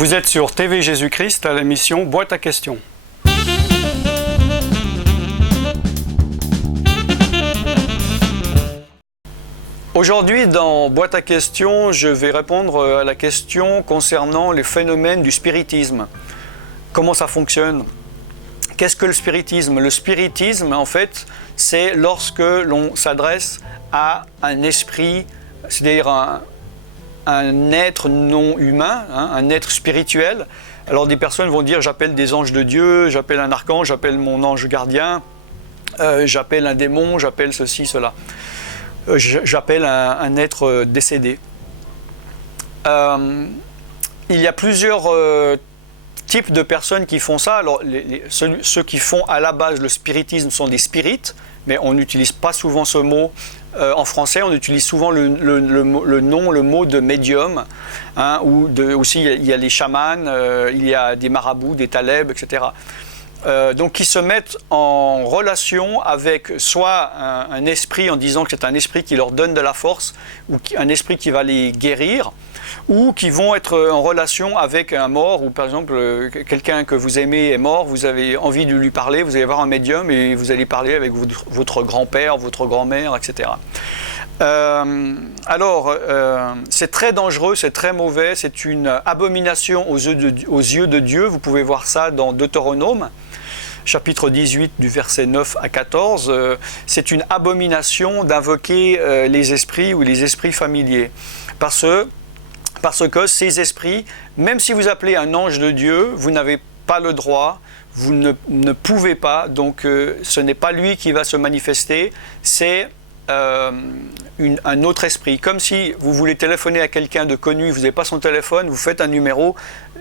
Vous êtes sur TV Jésus-Christ à l'émission Boîte à questions. Aujourd'hui, dans Boîte à questions, je vais répondre à la question concernant les phénomènes du spiritisme. Comment ça fonctionne? Qu'est-ce que le spiritisme? Le spiritisme, en fait, c'est lorsque l'on s'adresse à un esprit, c'est-à-dire un être non humain, un être spirituel. Alors des personnes vont dire j'appelle des anges de Dieu, j'appelle un archange, j'appelle mon ange gardien, j'appelle un démon, j'appelle ceci, cela. J'appelle un être décédé. Il y a plusieurs types de personnes qui font ça. Alors ceux qui font à la base le spiritisme sont des spirites, mais on n'utilise pas souvent ce mot. En français, on utilise souvent le mot de médium, aussi il y a les chamans, il y a des marabouts, des talebs, etc. Donc qui se mettent en relation avec soit un esprit en disant que c'est un esprit qui leur donne de la force, ou un esprit qui va les guérir, ou qui vont être en relation avec un mort, ou par exemple quelqu'un que vous aimez est mort, vous avez envie de lui parler, vous allez voir un médium et vous allez parler avec votre grand-père, votre grand-mère, etc. C'est très dangereux, c'est très mauvais, c'est une abomination aux yeux de Dieu. Vous pouvez voir ça dans Deutéronome, chapitre 18 du verset 9 à 14. C'est une abomination d'invoquer les esprits ou les esprits familiers. Parce que ces esprits, même si vous appelez un ange de Dieu, vous n'avez pas le droit, vous ne pouvez pas, donc ce n'est pas lui qui va se manifester, c'est un autre esprit. Comme si vous voulez téléphoner à quelqu'un de connu, vous n'avez pas son téléphone, vous faites un numéro,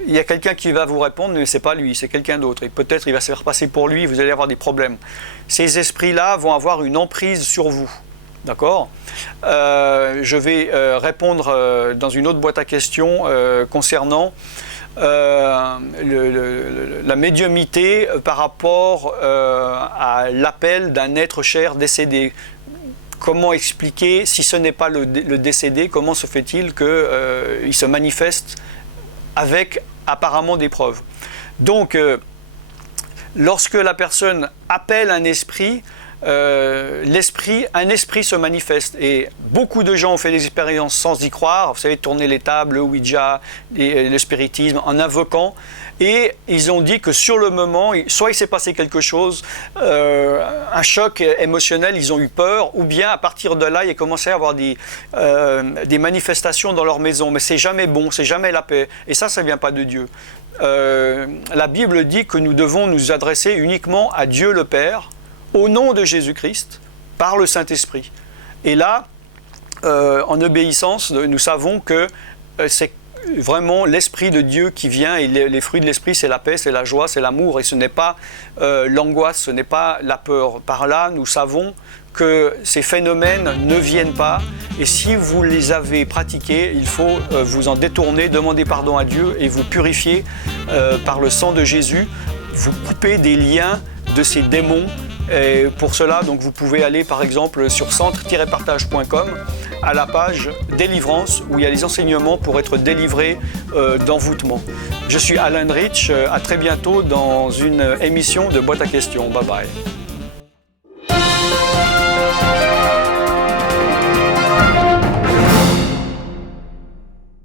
il y a quelqu'un qui va vous répondre, mais ce n'est pas lui, c'est quelqu'un d'autre. Et peut-être il va se faire passer pour lui, vous allez avoir des problèmes. Ces esprits-là vont avoir une emprise sur vous. D'accord? Je vais répondre dans une autre boîte à questions concernant la médiumnité par rapport à l'appel d'un être cher décédé. Comment expliquer, si ce n'est pas le décédé, comment se fait-il qu'il se manifeste avec apparemment des preuves? Donc, lorsque la personne appelle un esprit, un esprit se manifeste, et beaucoup de gens ont fait des expériences sans y croire, vous savez, tourner les tables, le Ouija, le spiritisme, en invoquant, et ils ont dit que sur le moment, soit il s'est passé quelque chose, un choc émotionnel, ils ont eu peur, ou bien à partir de là, il a commencé à avoir des manifestations dans leur maison, mais c'est jamais bon, c'est jamais la paix, et ça ne vient pas de Dieu. La Bible dit que nous devons nous adresser uniquement à Dieu le Père, au nom de Jésus-Christ, par le Saint-Esprit. Et là, en obéissance, nous savons que c'est vraiment l'Esprit de Dieu qui vient, et les fruits de l'Esprit, c'est la paix, c'est la joie, c'est l'amour, et ce n'est pas l'angoisse, ce n'est pas la peur. Par là, nous savons que ces phénomènes ne viennent pas, et si vous les avez pratiqués, il faut vous en détourner, demander pardon à Dieu, et vous purifier par le sang de Jésus, vous couper des liens de ces démons. Et pour cela, donc, vous pouvez aller par exemple sur centre-partage.com à la page délivrance où il y a les enseignements pour être délivré d'envoûtement. Je suis Alan Rich, à très bientôt dans une émission de Boîte à questions. Bye bye.